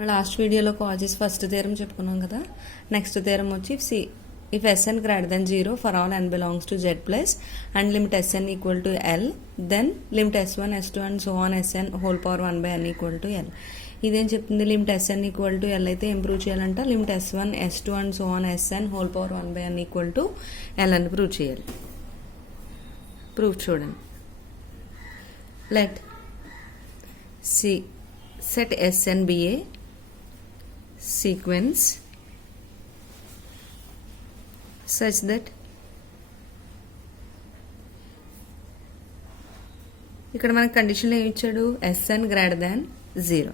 Last వీడియోలో causes first theorem చెప్పుకున్నాం కదా. నెక్స్ట్ థియరం వచ్చి if Sn greater than 0 for all n belongs to Z plus and limit Sn equal to L, then limit S1, S2 and so on Sn whole power 1 by n equal to L. ఇదేం చెప్తుంది? Limit Sn equal to L అయితే ఏం prove చేయాలంట? Limit S1, S2 and so on Sn whole power 1 by n equal to L అని prove చేయాలి. Proof చూడండి. Let set Sn be a sequence such that ఇక్కడ మనకు కండిషన్లో ఏమి ఇచ్చాడు? Sn greater than 0.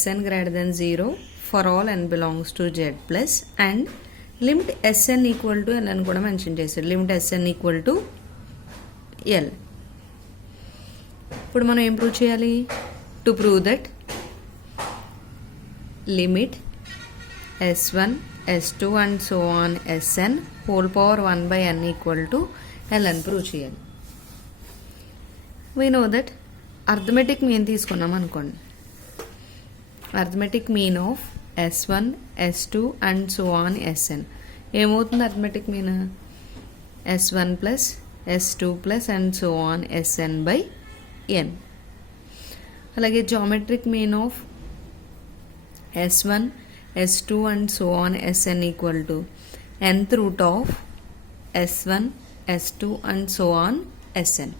Sn greater than 0 for all n belongs to Z plus and limit Sn equal to L అని కూడా మెన్షన్ చేశాడు. Limit Sn equal to L. ఇప్పుడు మనం ఏం ప్రూవ్ చేయాలి? To prove that limit S1, S2 and so on Sn whole power 1 by n equal to L అని prove చేయాలి. we know that arithmetic mean తీసుకున్నాం అనుకోండి. Arithmetic mean of S1, S2 and so on Sn ఏమవుతుంది? Arithmetic mean S1 plus S2 plus and so on Sn by n. అలాగే geometric mean of S1, S2 and so on Sn equal to nth root of S1, S2 and so on Sn.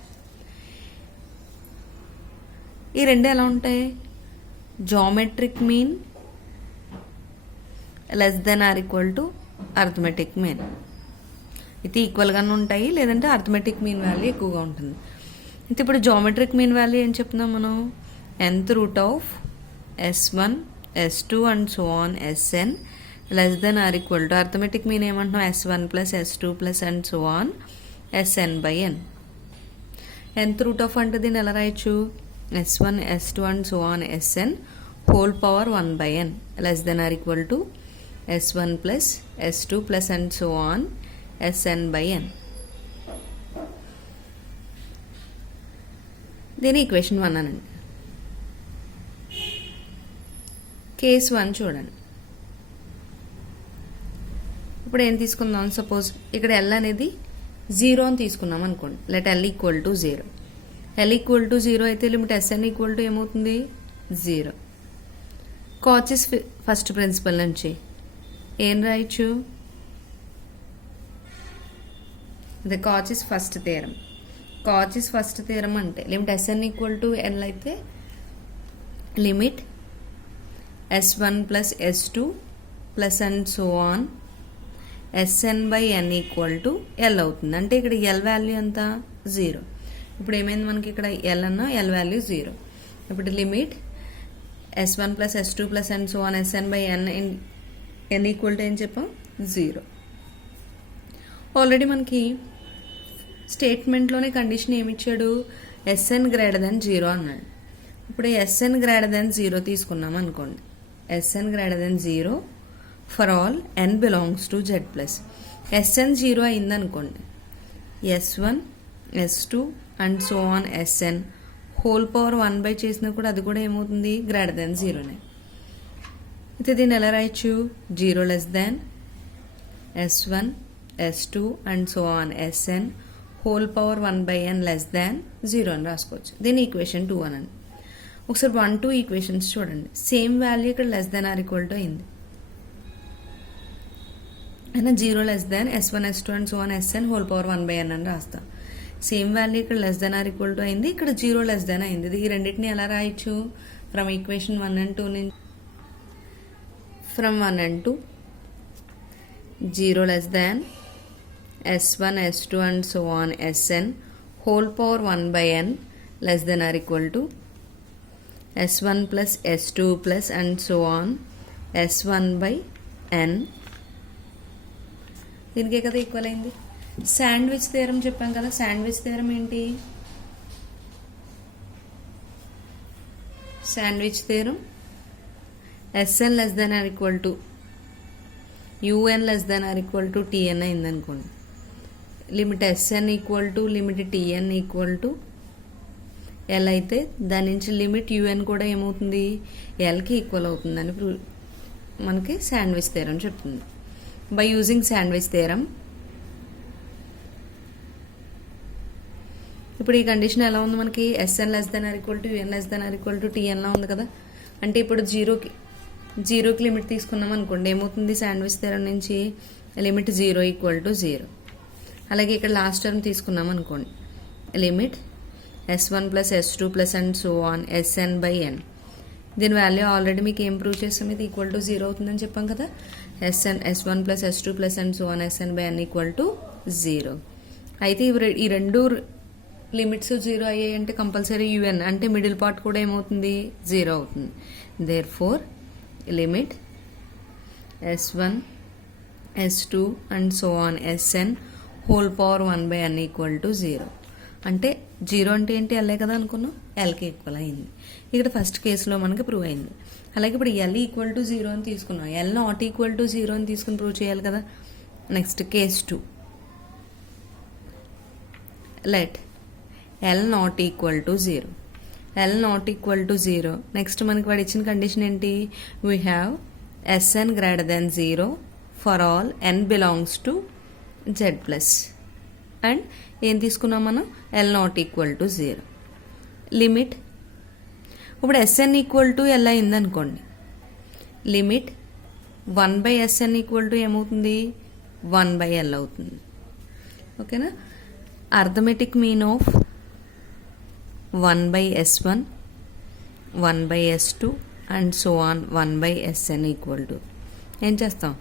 ఈ రెండు ఎలా ఉంటాయి? Geometric mean less than or equal to arithmetic mean. అయితే ఈక్వల్గానే ఉంటాయి, లేదంటే arithmetic mean value ఎక్కువగా ఉంటుంది. అయితే ఇప్పుడు జామెట్రిక్ మీన్ వాల్యూ ఏం చెప్తున్నాం మనం? nth root of S1, S2 and so on Sn less than or equal to arithmetic mean ఏమంటున్నాం? S1 plus S2 plus and so on Sn by n. nth root of అంటే దీన్ని ఎలా రాయొచ్చు? S1, S2 and so on Sn whole power 1 by n less than or equal to S1 plus S2 plus and so on Sn by n. దీని equation 1 అనండి. Case 1 చూడండి. ఇప్పుడు ఏం తీసుకుందాం? సపోజ్ ఇక్కడ L అనేది 0 అని తీసుకున్నాం అనుకోండి. Let L equal to 0. L equal to 0 అయితే లిమిట్ Sn ఈక్వల్ టు ఏమవుతుంది? 0. కాచెస్ ఫస్ట్ ప్రిన్సిపల్ నుంచి ఏం రాయొచ్చు? ఇది కాచెస్ ఫస్ట్ థియరం. కాచెస్ ఫస్ట్ థియరం అంటే limit Sn equal to L అయితే limit S1 plus S2 plus and so on Sn by n equal to L అవుతుంది. అంటే ఇక్కడ L వాల్యూ ఎంత? 0. ఇప్పుడు ఏమైంది మనకి? ఇక్కడ L అన్న L వాల్యూ 0. ఇప్పుడు limit S1 plus S2 plus and so on Sn by n equal to ఏం చెప్పాం? 0. ఆల్రెడీ మనకి స్టేట్మెంట్లోనే కండిషన్ ఏమిచ్చాడు? Sn గ్రేటర్ దెన్ 0 అన్నాడు. ఇప్పుడు Sn గ్రేటర్ దెన్ 0 తీసుకున్నాం అనుకోండి. Sn greater than 0 for all n belongs to Z plus. Sn 0 అయింది అనుకోండి. S1, S2 and so on Sn whole power 1 by చేసినా కూడా అది కూడా ఏమవుతుంది? గ్రేటర్ దెన్ 0నే. అయితే దీన్ని ఎలా రాయొచ్చు? 0 less than S1, S2 and so on Sn whole power 1 by n less than 0 అని రాసుకోవచ్చు. దీన్ని ఈక్వేషన్ 2 అనండి. ఒకసారి 1, 2 ఈక్వేషన్స్ చూడండి. సేమ్ వాల్యూ ఇక్కడ less than or equal to అయింది. అయినా 0 less than S1, S2 and so on Sn whole power 1 by n అని రాస్తాం. సేమ్ వాల్యూ ఇక్కడ less than or equal to అయింది, ఇక్కడ 0 లెస్ దెన్ అయింది. ఈ రెండింటిని ఎలా రాయొచ్చు? ఫ్రమ్ ఈక్వేషన్ 1 and 2 నుంచి from 1 and 2 0 less than S1, S2 and so on Sn whole power 1 by n less than or equal to S1 plus S2 plus and so on S1 by n. దీనికే కదా equal అయింది. Sandwich theorem చెప్పాం కదా. Sandwich theorem ఏంటి? Sandwich theorem Sn less than or equal to Un less than or equal to Tn అయిందనుకోండి. Limit Sn equal to limit Tn equal to L అయితే దాని నుంచి లిమిట్ యూఎన్ కూడా ఏమవుతుంది, ఎల్కి ఈక్వల్ అవుతుందని మనకి శాండ్విచ్ థియరం చెప్తుంది. బై యూజింగ్ శాండ్విచ్ థియరం ఇప్పుడు ఈ కండిషన్ ఎలా ఉంది మనకి, SN less than or equal to UN less than or equal to టీఎన్లా ఉంది కదా. అంటే ఇప్పుడు జీరోకి లిమిట్ తీసుకున్నాం అనుకోండి, ఏమవుతుంది శాండ్విచ్ థియరం నుంచి లిమిట్ 0 ఈక్వల్ టు 0. అలాగే ఇక్కడ లాస్ట్ టర్మ్ తీసుకున్నాం అనుకోండి, limit S1 plus S2 plus and so on SN by N. దీని వాల్యూ ఆల్రెడీ మీకు ఏం ప్రూవ్ చేస్తాం, ఇది ఈక్వల్ టు 0 అవుతుందని చెప్పాం కదా. S1 plus S2 plus and so on SN by N equal to 0. అయితే ఈ రెండు లిమిట్స్ 0 అయ్యాయి అంటే కంపల్సరీ యూఎన్ అంటే మిడిల్ పార్ట్ కూడా ఏమవుతుంది, 0 అవుతుంది. Therefore limit S1 S2 and so on SN whole power 1 by n equal to 0. అంటే 0 అంటే ఏంటి, ఎల్ఏ కదా అనుకున్నాం, ఎల్కి ఈక్వల్ అయింది. ఇక్కడ ఫస్ట్ కేసులో మనకి ప్రూవ్ అయింది. అలాగే ఇప్పుడు ఎల్ ఈక్వల్ టు 0 అని తీసుకున్నాం, ఎల్ నాట్ ఈక్వల్ టు 0 అని తీసుకుని ప్రూవ్ చేయాలి కదా. Next case 2, let L not equal to 0. L not equal to 0. Next మనకి వాడు ఇచ్చిన కండిషన్ ఏంటి, we have SN greater than 0 for all n belongs to Z plus. And ఏం తీసుకున్నాం మనం, L not equal to 0. Limit ఇప్పుడు SN equal to L అయింది అనుకోండి, limit 1 by SN equal to ఏమవుతుంది, 1 బై ఎల్ అవుతుంది. ఓకేనా. Arithmetic mean of 1 by S1, 1 by S2 and so on 1 by SN equal to ఏం చేస్తాం,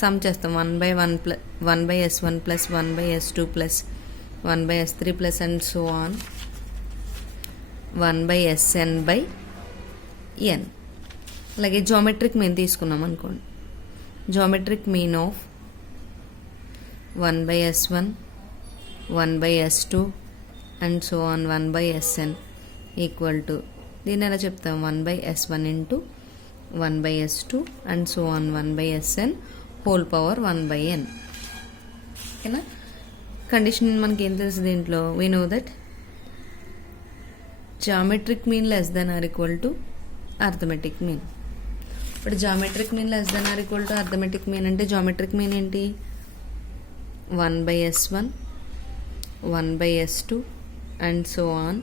సమ్ చేస్తాం. 1 by S1 plus 1 by S2 plus 1 by S3 plus and so on 1 by SN by n. అలాగే geometric mean తీసుకున్నాం అనుకోండి, geometric mean of 1 by S1, 1 by S2 and so on 1 by SN equal to, దీన్ని ఎలా చెప్తాం, 1 by S1 into 1 by S2 and so on 1 by SN whole power 1 by n. ఓకేనా. Condition మనకి ఏం తెలుసు దీంట్లో, we know that geometric mean less than or equal to arithmetic mean. ఇప్పుడు geometric mean less than or equal to arithmetic mean అంటే geometric mean ఏంటి, 1 by S1, 1 by S2 and so on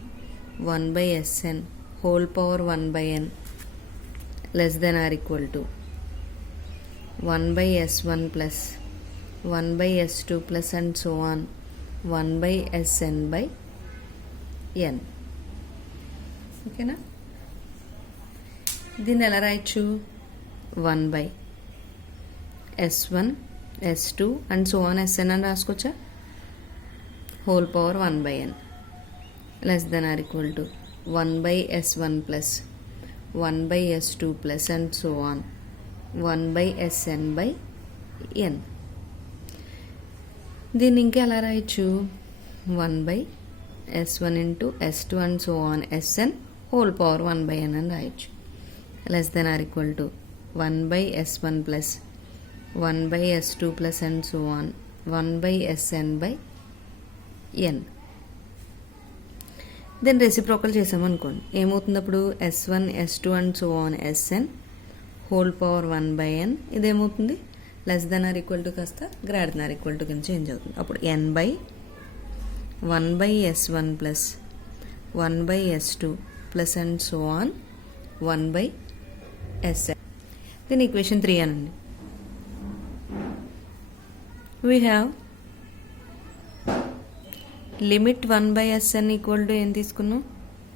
1 by SN whole power 1 by n less than or equal to 1 by S1 plus 1 by S2 plus and so on 1 by SN by n. ఓకేనా. దీన్ని ఎలా రాయొచ్చు, 1 by S1 S2 and so on SN అని రాసుకోవచ్చా, whole power 1 by n less than or equal to 1 by S1 plus 1 by S2 plus and so on 1 by SN by n. దీన్ని ఇంకా ఎలా రాయొచ్చు, 1 by S1 into S2 and so on SN whole power 1 by n అని రాయొచ్చు. Less than or equal to 1 by S1 plus 1 by S2 plus and so on 1 by SN by n. Then reciprocal చేసామనుకోండి, ఏమవుతుంది అప్పుడు S1 S2 and so on SN whole power 1 by n. ఇదేమవుతుంది, less than or equal to కాస్త greater than or equal to కింద change అవుతుంది. అప్పుడు n by 1 by S1 plus 1 by S2 plus and so on 1 by SN. దీని equation 3 అనండి. We have limit 1 by SN equal to ఏం తీసుకున్నాం,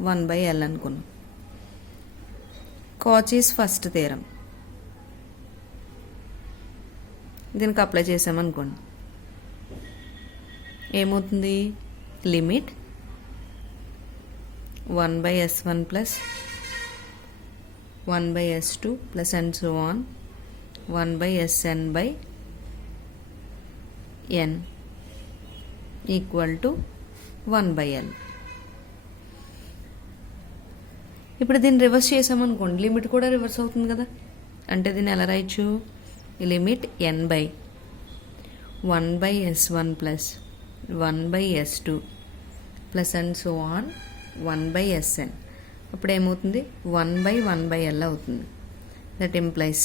1 by L అనుకున్నాం. కాచీస్ first theorem దీనికి apply చేసామనుకోండి, ఏమవుతుంది, limit 1 by S1 plus 1 by S2 plus and so on 1 by SN by n equal to 1 by L. ఇప్పుడు దీన్ని reverse చేసామనుకోండి, limit కూడా రివర్స్ అవుతుంది కదా. అంటే దీన్ని ఎలా రాయొచ్చు, limit n by 1 by S1 plus 1 by S2 plus and so on 1/Sn. అప్పుడు ఏమవుతుంది 1/1/L అవుతుంది. That implies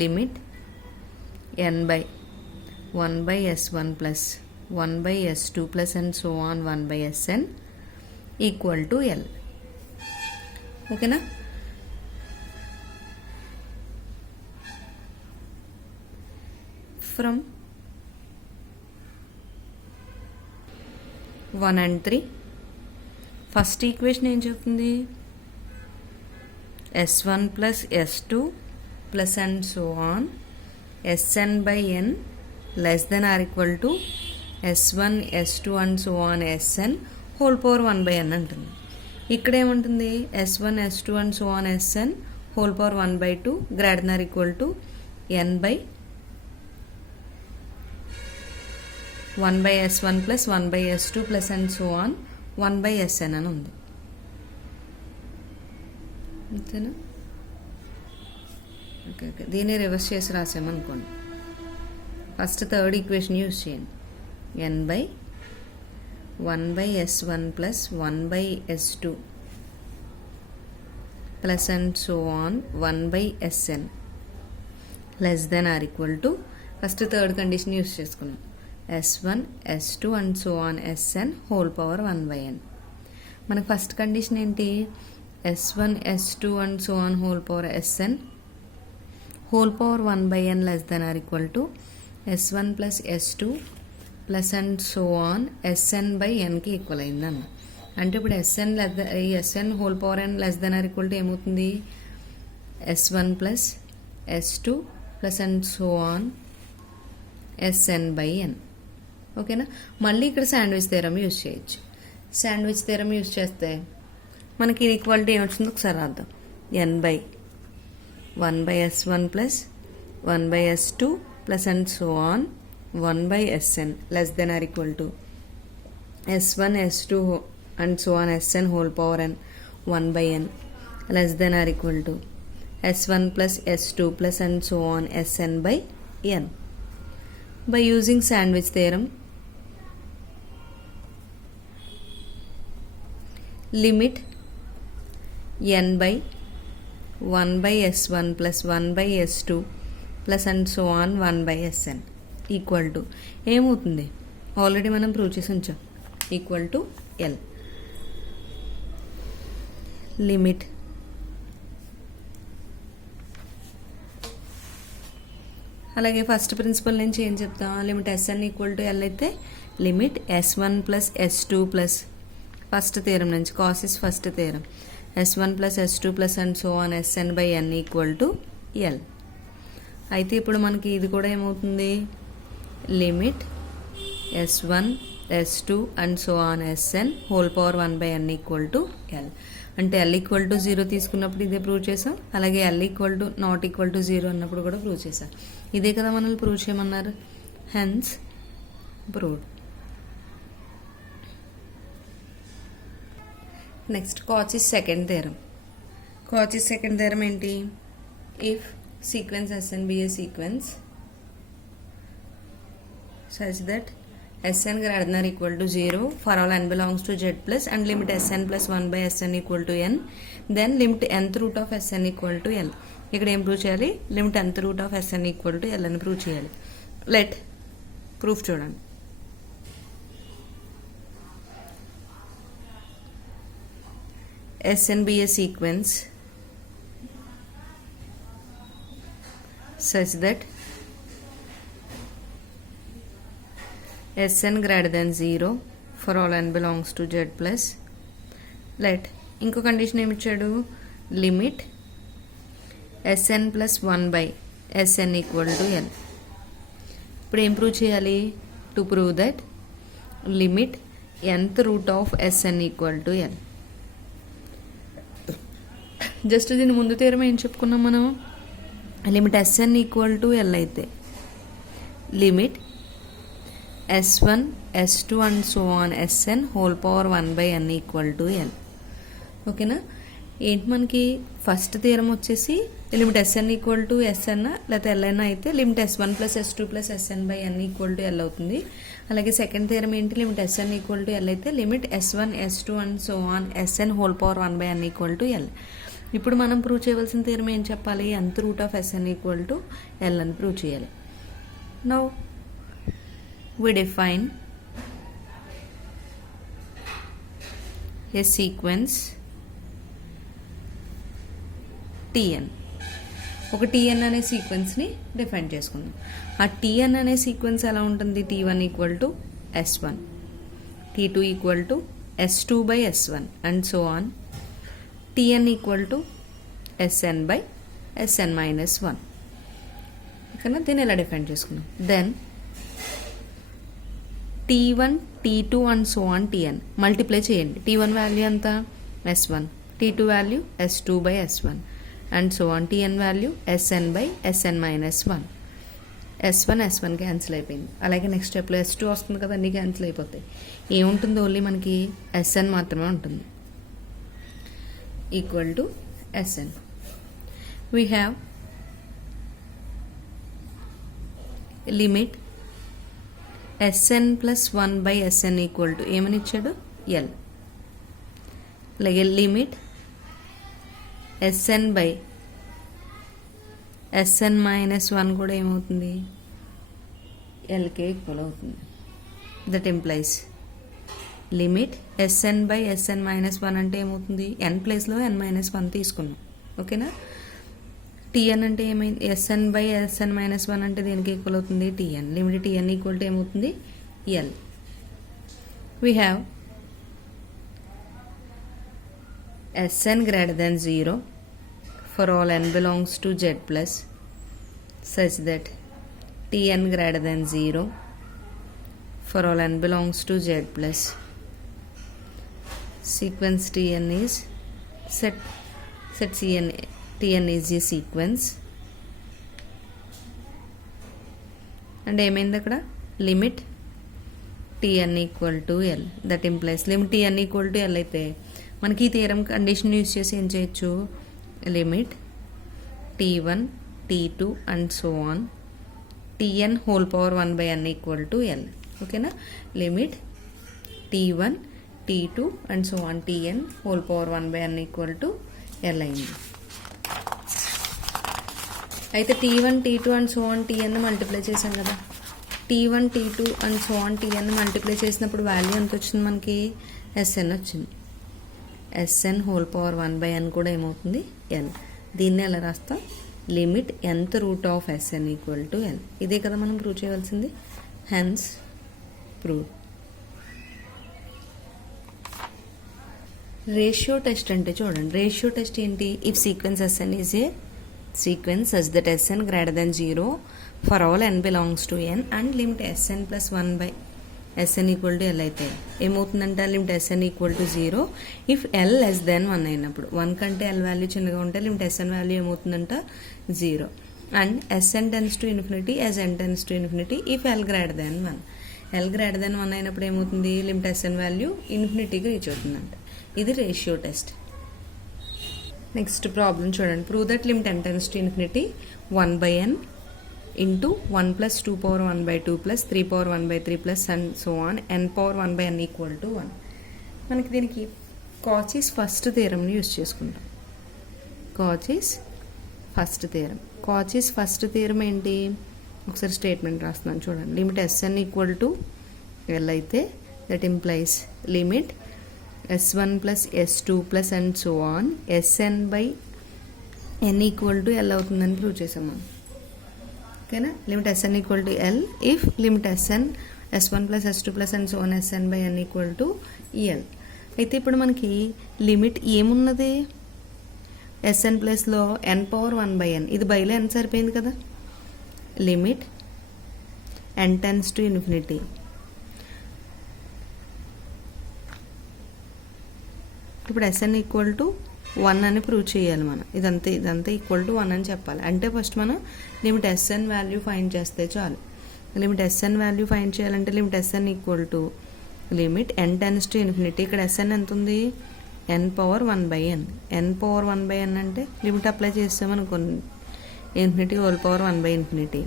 limit n/1/S1 plus 1/S2 plus and so on 1/Sn equal to L. ఓకేనా? ఫ్రమ్ 1 and 3 ఫస్ట్ ఈక్వేషన్ ఏం చెప్తుంది? S1 plus S2 plus and so on Sn/n less than or equal to S1 S2 and so on Sn whole power 1/n అంటుంది. ఇక్కడ ఏముంటుంది? S1 S2 and so on Sn whole power 1/2 greater than or equal to n/1/S1 plus 1/S2 plus and so on 1/Sn అని ఉంది. అంతేనా? Okay. దీన్ని reverse చేసి రాసామనుకోండి. First third equation use చేయండి. n/1/S1 plus 1/S2 plus and so on 1/Sn less than or equal to first third condition use చేసుకున్నాం. S1 S2 and so on Sn whole power 1/n. మనకు first condition ఏంటి? S1 S2 and so on whole power Sn whole power 1/n less than or equal to S1 plus S2 plus and so on Sn/nకి equal అయిందన్న. అంటే ఇప్పుడు Sn whole power n less than or equal to ఏమవుతుంది? S1 plus S2 plus and so on Sn/n. ఓకేనా? మళ్ళీ ఇక్కడ sandwich theorem use చేయొచ్చు. Sandwich theorem use చేస్తే మనకి ఈక్వాలిటీ ఏమొచ్చిందో ఒకసారి రాద్దాం. n/1/S1 plus 1/S2 plus and so on 1/Sn less than or equal to S1 S2 and so on Sn whole power n 1/n less than or equal to S1 plus S2 plus and so on Sn/n. By using sandwich theorem, limit n/1/S1 plus 1/S2 plus and so on 1/Sn equal to ఏమవుతుంది? Already మనం prove చేసి ఉంచాం. Equal to L. Limit అలాగే first principle నుంచి ఏం చెప్తాం? Limit Sn equal to L అయితే limit S1 plus S2 plus first theorem నుంచి Cauchy's first theorem S1 plus S2 plus and so on Sn/n equal to L. అయితే ఇప్పుడు మనకి ఇది కూడా ఏమవుతుంది? Limit S1 S2 and so on Sn whole power 1/n equal to L. అంటే L equal to 0 తీసుకున్నప్పుడు ఇదే ప్రూవ్ చేసాం. అలాగే L equal to not equal to 0 అన్నప్పుడు కూడా ప్రూవ్ చేసాం. ఇదే కదా మనల్ని ప్రూవ్ చేయమన్నారు. Hence proved. Next Cauchy's second theorem. Cauchy's second theorem ఏంటి? If sequence Sn be a sequence such that Sn greater than or equal to 0 for all n belongs to Z plus and limit Sn plus 1/Sn equal to n, then limit nth root of Sn equal to L. ఇక్కడ ఏం prove చేయాలి? Limit nth root of Sn equal to L అని prove చేయాలి. Let proof చూడండి. Sn be a sequence such that Sn greater than 0 for all n belongs to Z plus. Let ఇంకో condition ఏమి ఇచ్చాడు? Limit Sn plus 1/Sn equal to L. ఇప్పుడు ఏం prove చేయాలి? To prove that limit nth root of Sn equal to L. Just దీని ముందు తీరం ఏం చెప్పుకున్నాం మనం? Limit Sn equal to L అయితే limit S1 S2 and so on Sn whole power 1/n equal to L. ఓకేనా? ఏంటి మనకి ఫస్ట్ థియరం వచ్చేసి limit SN equal to S N లేకపోతే ఎల్ఎన్ అయితే limit S one plus S two plus SN by N equal to L అవుతుంది. అలాగే second theorem ఏంటి, limit SN equal to L అయితే limit S one S two and so on SN whole power 1 by N equal to L. ఇప్పుడు మనం prove చేయవలసిన theorem ఏం చెప్పాలి, nth root of SN equal to L అని ప్రూవ్ చేయాలి. Now we define a sequence tn. ఒక tn అనే సీక్వెన్స్ని define చేసుకుందాం. ఆ tn అనే సీక్వెన్స్ ఎలా ఉంటుంది, t1 equal to s1, t2 equal to s2 by s1 and so on, tn equal to sn by sn minus 1. ఇక్కడ దీన్ని ఎలా డిఫైన్ చేసుకున్నాం. Then t1 t2 and so on tn multiply చేయండి. t1 value ఎంత s1, t2 value s2 by s1 and so on, tn value sn by sn minus 1. s1 cancel అయిపోయింది. అలాగే next స్టెప్లో s2 వస్తుంది కదా, అన్నీ క్యాన్సిల్ అయిపోతాయి. ఏముంటుంది, ఓన్లీ మనకి sn మాత్రమే ఉంటుంది. Equal to sn. We have limit sn plus 1 by sn equal to ఏమని ఇచ్చాడు, ఎల్. అలాగే limit sn by sn minus 1 కూడా ఏమవుతుంది, ఎల్కే ఈక్వల్ అవుతుంది. That implies limit sn by sn minus 1 అంటే ఏమవుతుంది, ఎన్ ప్లేస్లో n మైనస్ 1 తీసుకున్నాం. ఓకేనా. tn అంటే ఏమైంది, sn బై sn మైనస్ 1 అంటే దేనికి ఈక్వల్ అవుతుంది, tn. Limit tn equal to ఏమవుతుంది, L. We have sn greater than 0 for all n belongs to z plus such that tn greater than 0 for all n belongs to z plus sequence tn is set tn is a sequence and ఏమైంది అక్కడ, limit tn equal to L. That implies limit tn equal to L అయితే మనకి ఈ theorem condition use చేసి ఏం చేయొచ్చు, limit t1 t2 and so on tn whole power 1 by n equal to L. ఓకేనా. Limit t1 t2 and so on tn whole power 1 by n equal to L అయింది. అయితే t1 t2 and so on tn multiply చేసాం కదా, t1 t2 and so on tn multiply చేసినప్పుడు value ఎంత వచ్చింది మనకి, sn వచ్చింది. sn whole power 1 by n కూడా ఏమవుతుంది, ఎల్. దీన్ని ఎలా రాస్తాం, limit nth root of sn equal to L. ఇదే కదా మనం ప్రూవ్ చేయవలసింది. Hence prove. రేషియో టెస్ట్ అంటే చూడండి, రేషియో టెస్ట్ ఏంటి, if sequence sn is a sequence such that sn greater than 0 for all n belongs to n and limit sn plus 1 by sn equal to l అయితే ఏమవుతుందంటే limit sn equal to 0 if l less than 1 అయినప్పుడు, 1 కంటే l value చిన్నగా ఉంటే limit sn value ఏమవుతుందంట 0 and sn tends to infinity as n tends to infinity if l greater than 1. l greater than 1 అయినప్పుడు ఏమవుతుంది, limit sn value ఇన్ఫినిటీగా reach అవుతుందంట. ఇది రేషియో టెస్ట్. నెక్స్ట్ ప్రాబ్లం చూడండి. Prove that limit n tends to infinity 1 by n into 1 plus 2 power 1 by 2 plus 3 power 1 by 3 plus and so on n power 1 by n equal to 1. మనకి దీనికి Cauchy's first థియరంని use చేసుకుంటాం. Cauchy's first theorem. Cauchy's first theorem ఏంటి, ఒకసారి statement రాస్తున్నాను చూడండి. Limit sn equal to L అయితే that implies limit s1 plus s2 plus and so on sn by n equal to L అవుతుందని prove చేసాం మనం. ఓకేనా. Limit sn equal to L if limit s1 plus s2 plus and so on sn by n equal to L. అయితే ఇప్పుడు మనకి limit ఏమున్నది, sn ప్లస్లో n power 1 by n, ఇది బైలో n సరిపోయింది కదా. Limit n tends to infinity ఇప్పుడు sn equal to 1 అని ప్రూవ్ చేయాలి మనం. ఇదంతా ఈక్వల్ టు 1 అని చెప్పాలి. అంటే ఫస్ట్ మనం లిమిట్ sn వాల్యూ ఫైండ్ చేస్తే చాలు. లిమిట్ sn వాల్యూ ఫైండ్ చేయాలంటే limit sn equal to limit n tends to infinity. ఇక్కడ sn ఎంత ఉంది, ఎన్ పవర్ 1/n. ఎన్ పవర్ 1/n అంటే లిమిట్ అప్లై చేస్తామనుకోండి, infinity whole power 1/∞.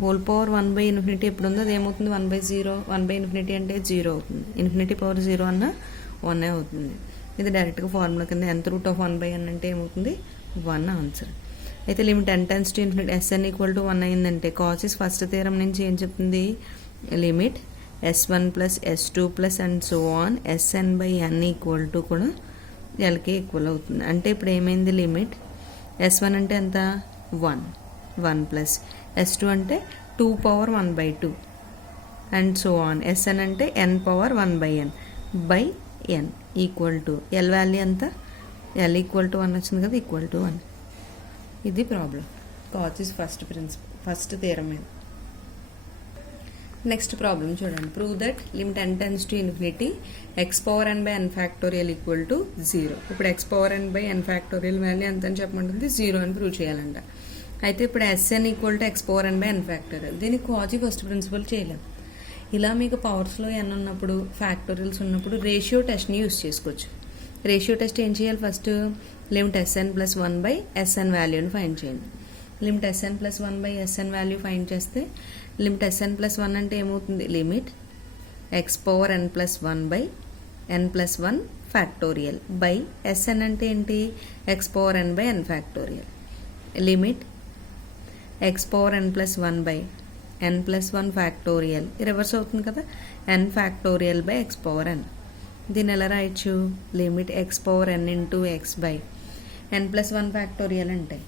Whole power 1/∞ ఎప్పుడు ఉందో అది ఏమవుతుంది, 1/0. 1/∞ అంటే 0 అవుతుంది. ఇన్ఫినిటీ పవర్ 0 అన్న 1 అవుతుంది. ఇది డైరెక్ట్గా ఫార్ములా కింద nth రూట్ ఆఫ్ 1/n అంటే ఏమవుతుంది, 1 ఆన్సర్. అయితే limit n tends to infinity Sn equal to 1 అయిందంటే కాసిస్ ఫస్ట్ థియరం నుంచి ఏం చెప్తుంది, limit S1 plus S2 plus and so on Sn/n equal to కూడా Lకి ఈక్వల్ అవుతుంది. అంటే ఇప్పుడు ఏమైంది, లిమిట్ S1 అంటే ఎంత, 1 ప్లస్ S2 అంటే 2 power 1/2 and so on Sn అంటే n power 1/n by n equal to L value ఎంత, L ఈక్వల్ టు 1 వచ్చింది కదా, ఈక్వల్ టు 1. ఇది ప్రాబ్లం, కాచిస్ ఫస్ట్ థియరం మీద. నెక్స్ట్ ప్రాబ్లం చూడండి. Prove that limit n tends to infinity x power n by n factorial equal to 0. ఇప్పుడు x power n by n factorial value ఎంత అని చెప్పమంటుంది, 0 అని prove చేయాలంట. అయితే ఇప్పుడు Sn equal to x power n by n factorial. దీనికి కాచి first principle చేయలేం. ఇలా మీకు పవర్స్లో n ఉన్నప్పుడు, ఫ్యాక్టోరియల్స్ ఉన్నప్పుడు రేషియో టెస్ట్ని యూస్ చేసుకోవచ్చు. రేషియో టెస్ట్ ఏం చేయాలి, first limit Sn plus 1 by Sn వాల్యూని ఫైండ్ చేయండి. Limit Sn plus 1 by Sn value find చేస్తే లిమిట్ Sn ప్లస్ 1 అంటే ఏమవుతుంది, limit x power n plus 1 by n plus 1 factorial by Sn అంటే ఏంటి, x power n by n factorial. Limit x power n plus 1 by n plus 1 factorial reverse అవుతుంది కదా, n factorial by x power n. దీన్ని ఎలా రాయొచ్చు, limit x power n into x by n plus 1 factorial అంటే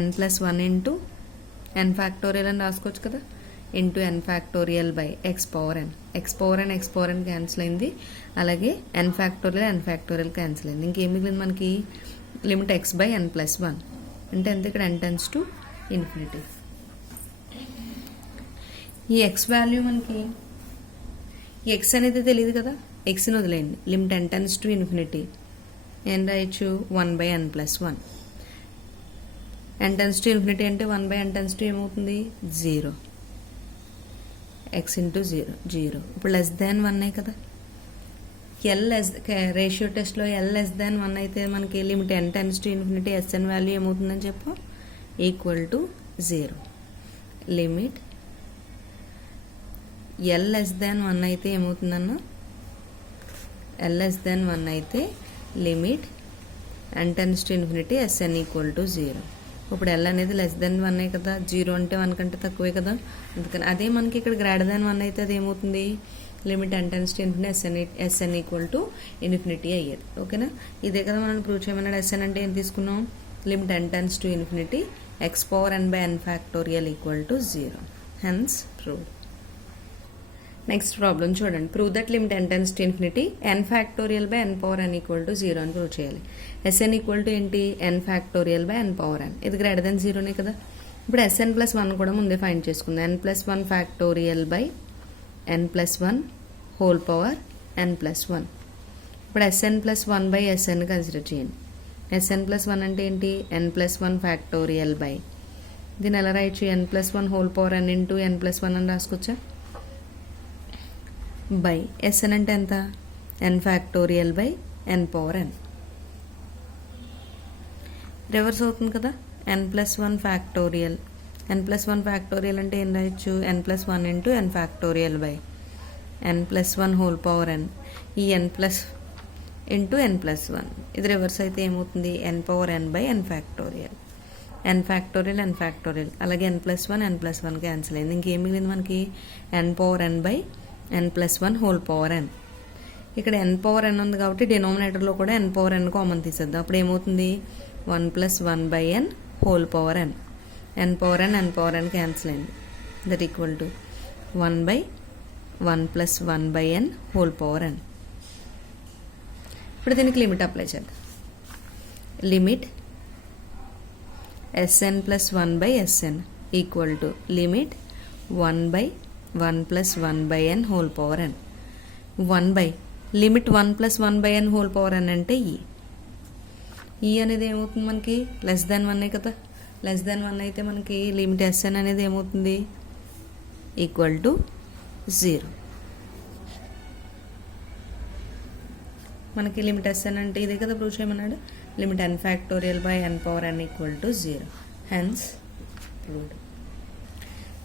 n plus 1 into n factorial అని రాసుకోవచ్చు కదా, into n factorial by x power n. x power n cancel అయింది, అలాగే n factorial cancel అయింది. ఇంకేం మిగిలింది మనకి, limit x by n plus 1 అంటే ఎంత, ఇక్కడ n టెన్స్ టు ఇన్ఫినిటీ. ఈ x వాల్యూ మనకి, x అనేది తెలియదు కదా, xని వదిలేయండి. Limit n tends to infinity ఏం రాయొచ్చు, 1 by n plus 1. n tends to infinity అంటే 1 బై n టెన్స్ టు ఏమవుతుంది, 0. x into 0. ఇప్పుడు లెస్ దాన్ 1 కదా, రేషియో టెస్ట్లో L లెస్ దాన్ 1 అయితే మనకి limit n tends to infinity Sn value ఏమవుతుందని చెప్పు, equal to 0. Limit L less than 1 అయితే ఏమవుతుందన్న, L లెస్ దాన్ 1 అయితే limit n tends to infinity Sn equal to 0. ఇప్పుడు L అనేది లెస్ దెన్ 1 కదా, 0 అంటే 1 కంటే తక్కువే కదా, అందుకని అదే మనకి ఇక్కడ గ్రేటర్ దాన్ 1 అయితే అది ఏమవుతుంది, limit n tends to infinity Sn equal to infinity అయ్యేది. ఓకేనా, ఇదే కదా మనం ప్రూవ్ చేయమన్నాడు. Sn అంటే ఏం తీసుకున్నాం, limit n tends to infinity x power n by n factorial equal to 0. Hence prove. Next problem చూడండి. Prove that limit n tends to infinity n factorial by n power n equal to 0 అని prove చేయాలి. Sn equal to ఏంటి, n factorial by n power n. ఇది greater than 0నే కదా. ఇప్పుడు Sn plus 1 కూడా ముందే ఫైండ్ చేసుకుందాం. n plus 1 factorial by n plus 1 whole power n plus 1. ఇప్పుడు Sn plus 1 by Sn consider చేయండి. Sn ప్లస్ 1 అంటే ఏంటి, n ప్లస్ 1 ఫ్యాక్టోరియల్ బై, దీన్ని ఎలా రాయొచ్చు, n plus 1 whole power n into n plus 1 అని రాసుకోవచ్చా, బై Sn అంటే ఎంత, n factorial by n power n. Reverse అవుతుంది కదా, n plus 1 factorial. n plus 1 factorial అంటే ఏం రాయొచ్చు, n plus 1 into n factorial by n plus 1 whole power n. ఈ n plus into n plus 1 ఇది reverse అయితే ఏమవుతుంది, n power n by n factorial. n factorial అలాగే n plus 1 cancel అయింది. ఇంకేం మిగిలింది మనకి, n power n by n plus 1 whole power n. ఇక్కడ n పవర్ n ఉంది కాబట్టి డినోమినేటర్లో కూడా n పవర్ n కామన్ తీసేద్దాం. అప్పుడు ఏమవుతుంది, 1 plus 1 by n whole power n. n power n cancel అయింది, that equal to 1 by 1 plus 1 by n whole power n. ఇప్పుడు దీనికి లిమిట్ అప్లై చేద్దాం. Limit Sn plus 1 by Sn equal to limit 1 by 1 plus 1 by n whole power n. 1 by limit 1 plus 1 by n whole power n అంటే ఈ అనేది ఏమవుతుంది మనకి, less than 1 కదా. Less than 1 అయితే మనకి లిమిట్ Sn అనేది ఏమవుతుంది, ఈక్వల్ టు 0. మనకి లిమిట్ ఎస్ఎన్ అంటే ఇదే కదా ప్రూవ్ చేయమన్నాడు. Limit n factorial by n power n equal to 0. Hence proved.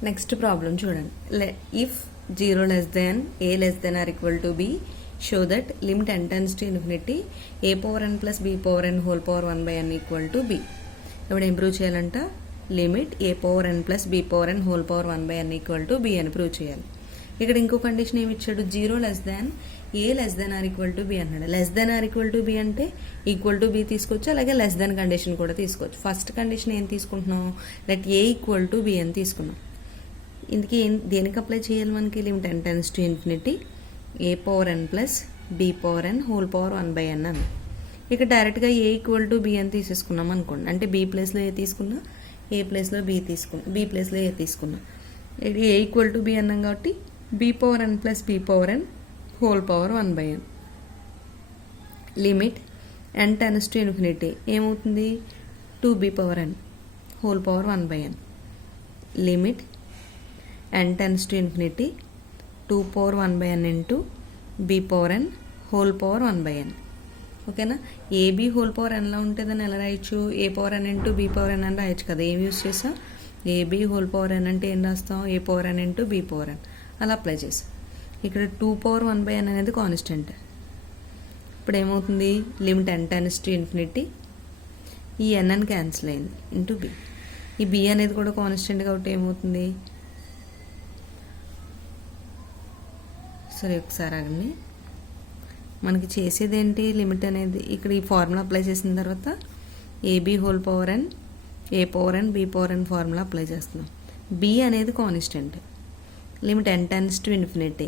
Next problem చూడండి. If 0 less than a less than or equal to b, show that limit n tends to infinity a power n plus b power n whole power 1 by n equal to b. ఇప్పుడు ఏం prove చేయాలంట? Limit a power n plus b power n whole power 1 by n equal to b అని prove చేయాలి. ఇక్కడ ఇంకో condition ఏమి ఇచ్చాడు? 0 less than A less than or equal to B అన్నాడు. Less than or equal to B అంటే equal to B తీసుకోవచ్చు, అలాగే లెస్ దెన్ కండిషన్ కూడా తీసుకోవచ్చు. ఫస్ట్ కండిషన్ ఏం తీసుకుంటున్నాం? Let A equal to B అని తీసుకున్నాం. ఇందుకే దేనికి అప్లై చేయాలి మనకి? Limit n tends to infinity A power n plus B power n whole power 1 by n అని. ఇక్కడ డైరెక్ట్గా ఏ ఈక్వల్ టు బి అని తీసేసుకున్నాం అనుకోండి. అంటే బి ప్లేస్లో ఏ తీసుకున్నా, ఏ ప్లేస్లో బి తీసుకున్నాం, బి ప్లేస్లో ఏ తీసుకున్నాం. ఏ ఈక్వల్ టు బి అన్నాం కాబట్టి B power n plus B power n whole power 1 by n. Limit n tends to infinity ఏమవుతుంది? 2b power n whole power 1 by n. Limit n tends to infinity 2 power 1 by n into b power n whole power 1 by n. ఓకేనా? AB whole power nలో ఉంటే దాన్ని ఎలా రాయొచ్చు? A power n into B power n అని రాయొచ్చు కదా. ఏం యూస్ చేసాం? ఏబీ హోల్ పవర్ n అంటే ఏం రాస్తాం? A power n into B power n అలా అప్లై చేసాం. ఇక్కడ 2 పవర్ 1 బై n అనేది కాన్స్టెంట్. ఇప్పుడు ఏమవుతుంది? Limit n tends to infinity ఈ n క్యాన్సిల్ అయింది ఇంటూ బి. ఈ బి అనేది కూడా కాన్స్టెంట్ కాబట్టి ఏమవుతుంది? సరే ఒకసారి ఆగండి. మనకి చేసేది ఏంటి? లిమిట్ అనేది ఇక్కడ ఈ ఫార్ములా అప్లై చేసిన తర్వాత AB whole power n A power n B power n formula apply చేస్తున్నాం. బి అనేది constant. Limit n tends to infinity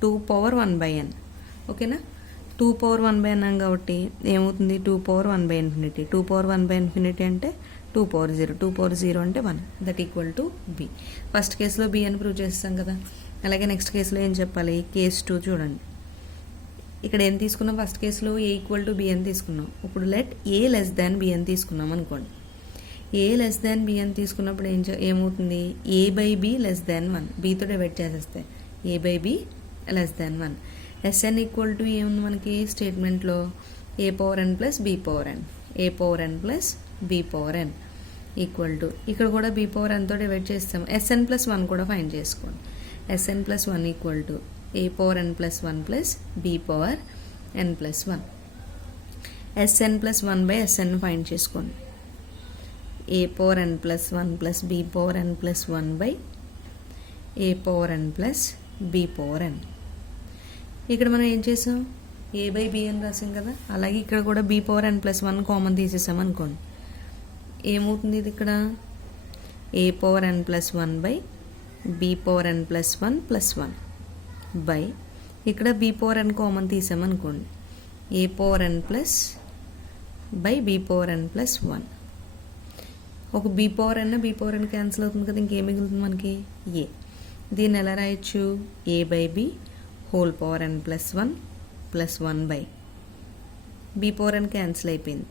2 power 1 by n. ఓకేనా? 2 పవర్ 1 బై n కాబట్టి ఏమవుతుంది? 2 power 1 by infinity. 2 power 1 by infinity అంటే 2 power 0. 2 power 0 అంటే 1. That equal to B. First కేసులో B అని prove చేస్తాం కదా. అలాగే నెక్స్ట్ కేసులో ఏం చెప్పాలి? కేస్ 2 చూడండి. ఇక్కడ ఏం తీసుకున్నాం? ఫస్ట్ కేసులో ఏ ఈక్వల్ టు బి అని తీసుకున్నాం. ఇప్పుడు లెట్ ఏ లెస్ దాన్ బి అని తీసుకున్నాం అనుకోండి. ఏ లెస్ దాన్ బి అని తీసుకున్నప్పుడు ఏమవుతుంది? A by B less than 1. బీతో డివైడ్ చేసేస్తే A by B less than 1. SN equal to ఏముంది మనకి స్టేట్మెంట్లో? A power n plus B power n. A power n plus B power n equal to ఇక్కడ కూడా బి పవర్ nతో divide చేస్తాం. SN plus 1 కూడా ఫైండ్ చేసుకోండి. SN plus 1 equal to A power n plus 1 plus B power n plus 1. SN plus 1 by SN find చేసుకోండి. A power n plus 1 plus B power n plus 1 by A power n plus B power n. ఇక్కడ మనం ఏం చేసాం? ఏ by B అని రాసాం కదా. అలాగే ఇక్కడ కూడా B power n plus 1 common తీసేసాం అనుకోండి. ఏమవుతుంది ఇది? ఇక్కడ A power n plus 1 by B power n plus 1 plus 1 by ఇక్కడ బి పవర్ n కామన్ తీసామనుకోండి. A power n plus by B power n plus 1. ఒక B power n B power n cancel అవుతుంది కదా. ఇంకేం మిగులుతుంది మనకి? A. దీన్ని ఎలా రాయొచ్చు? A by B whole power n plus 1 plus 1 by B power n cancel అయిపోయింది.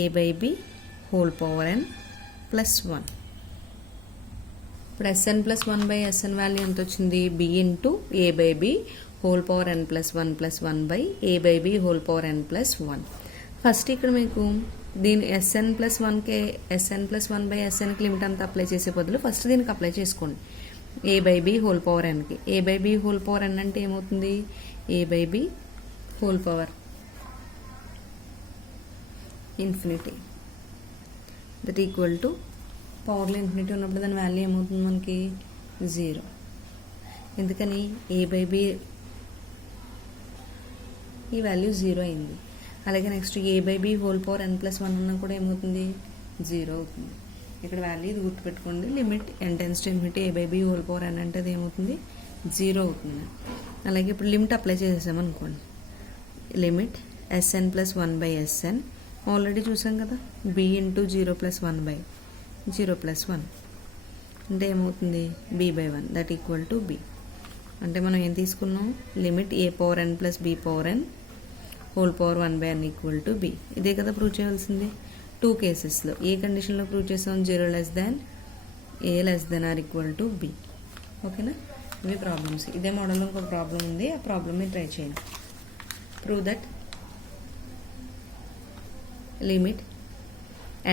A by B whole power n plus 1. ఇప్పుడు SN plus 1 by SN value ఎంత వచ్చింది? B into A by B whole power n plus 1 plus 1 by A by B whole power n plus 1. First ఇక్కడ మీకు దీని SN plus 1కే SN plus 1 by ఎస్ఎన్కి limit అంతా apply చేసే బదులు ఫస్ట్ దీనికి అప్లై చేసుకోండి. A by B whole power nకి. A by B whole power n అంటే ఏమవుతుంది? A by B whole power infinity that equal to పవర్లో ఇన్ఫినిటీ ఉన్నప్పుడు దాని వాల్యూ ఏమవుతుంది మనకి? 0. ఎందుకని? ఏ బై బి ఈ వాల్యూ 0 అయింది. అలాగే next A by B whole power n plus 1 ఉన్నా కూడా ఏమవుతుంది? 0 అవుతుంది. ఇక్కడ వాల్యూ ఇది గుర్తుపెట్టుకోండి. Limit n tends to infinity A by B whole power n అంటే అది ఏమవుతుంది? 0 అవుతుంది. అలాగే ఇప్పుడు లిమిట్ అప్లై చేసేసామనుకోండి. Limit SN plus 1 by SN already చూసాం కదా. B into 0 plus 1 by 0 plus 1 అంటే ఏమవుతుంది? B by 1 that equal to B. అంటే మనం ఏం తీసుకున్నాం? Limit A power n plus B power n whole power 1 by n equal to B. ఇదే కదా ప్రూవ్ చేయాల్సింది. 2 కేసెస్లో ఏ కండిషన్లో ప్రూవ్ చేసాం? 0 less than A less than or equal to B. ఓకేనా? ఇవి ప్రాబ్లమ్స్. ఇదే మోడల్లో ఇంకొక ప్రాబ్లం ఉంది. ఆ ప్రాబ్లమ్ని ట్రై చేయండి. Prove that limit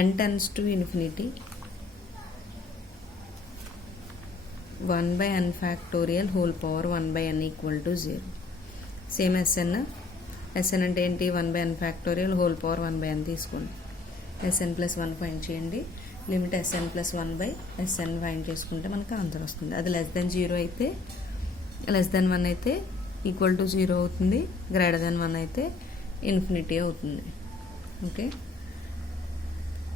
n tends to infinity 1 by n factorial whole power 1 by n equal to 0. Same S N అంటే ఏంటి 1 by n factorial whole power 1 by n తీసుకోండి. ఎస్ఎన్ ప్లస్ 1 ఫైండ్ చేయండి. Limit SN plus 1 by S N find చేసుకుంటే మనకు answer వస్తుంది. అది less than 0 అయితే less than 1 అయితే ఈక్వల్ టు 0 అవుతుంది, గ్రేటర్ దెన్ 1 అయితే ఇన్ఫినిటీ అవుతుంది. ఓకే.